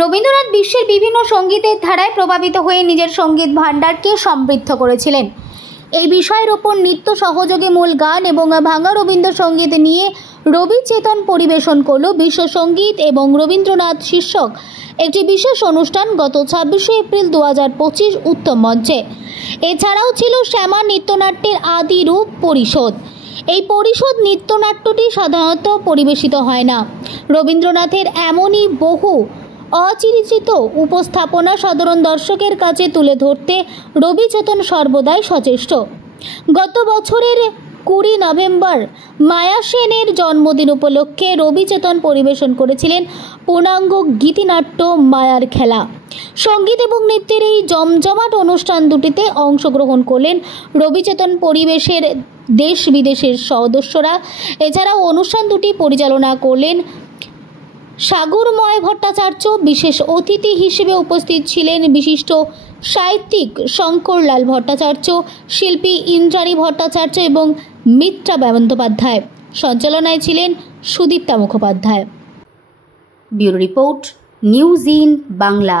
রবীন্দ্রনাথ বিশ্বের বিভিন্ন সঙ্গীতের ধারায় প্রভাবিত হয়ে নিজের সঙ্গীত ভাণ্ডারকে সমৃদ্ধ করেছিলেন। এই বিষয়ের ওপর নিত্য সহযোগে মূল গান এবং ভাঙা রবীন্দ্রসঙ্গীত নিয়ে রবি চেতন পরিবেশন করল বিশ্ব সঙ্গীত এবং রবীন্দ্রনাথ শীর্ষক একটি বিশেষ অনুষ্ঠান গত 26শে এপ্রিল 2025 উত্তম মঞ্চে। এছাড়াও ছিল শ্যামা নৃত্যনাট্যের আদি রূপ পরিষদ। এই পরিষদ নৃত্যনাট্যটি সাধারণত পরিবেশিত হয় না। রবীন্দ্রনাথের এমনই বহু অচিরিচিত উপস্থাপনা সাধারণ দর্শকের কাছে তুলে ধরতে রবি চেতন সর্বদাই সচেষ্ট। গত বছরের 20 নভেম্বর মায়া সেনের জন্মদিন উপলক্ষে রবি চেতন পরিবেশন করেছিলেন পূর্ণাঙ্গ গীতিনাট্য মায়ার খেলা। সঙ্গীত এবং নৃত্যের এই জমজমাট অনুষ্ঠান দুটিতে অংশগ্রহণ করলেন রবি চেতন পরিবেশের দেশ বিদেশের সদস্যরা। এছাড়াও অনুষ্ঠান দুটি পরিচালনা করলেন সাগরময় ভট্টাচার্য। বিশেষ অতিথি হিসেবে উপস্থিত ছিলেন বিশিষ্ট সাহিত্যিক শঙ্করলাল ভট্টাচার্য, শিল্পী ইন্দ্রাণী ভট্টাচার্য এবং মিত্রা বন্দ্যোপাধ্যায়। সঞ্চালনায় ছিলেন Sudipta Mukhopadhyay. Bureau report, news in Bangla.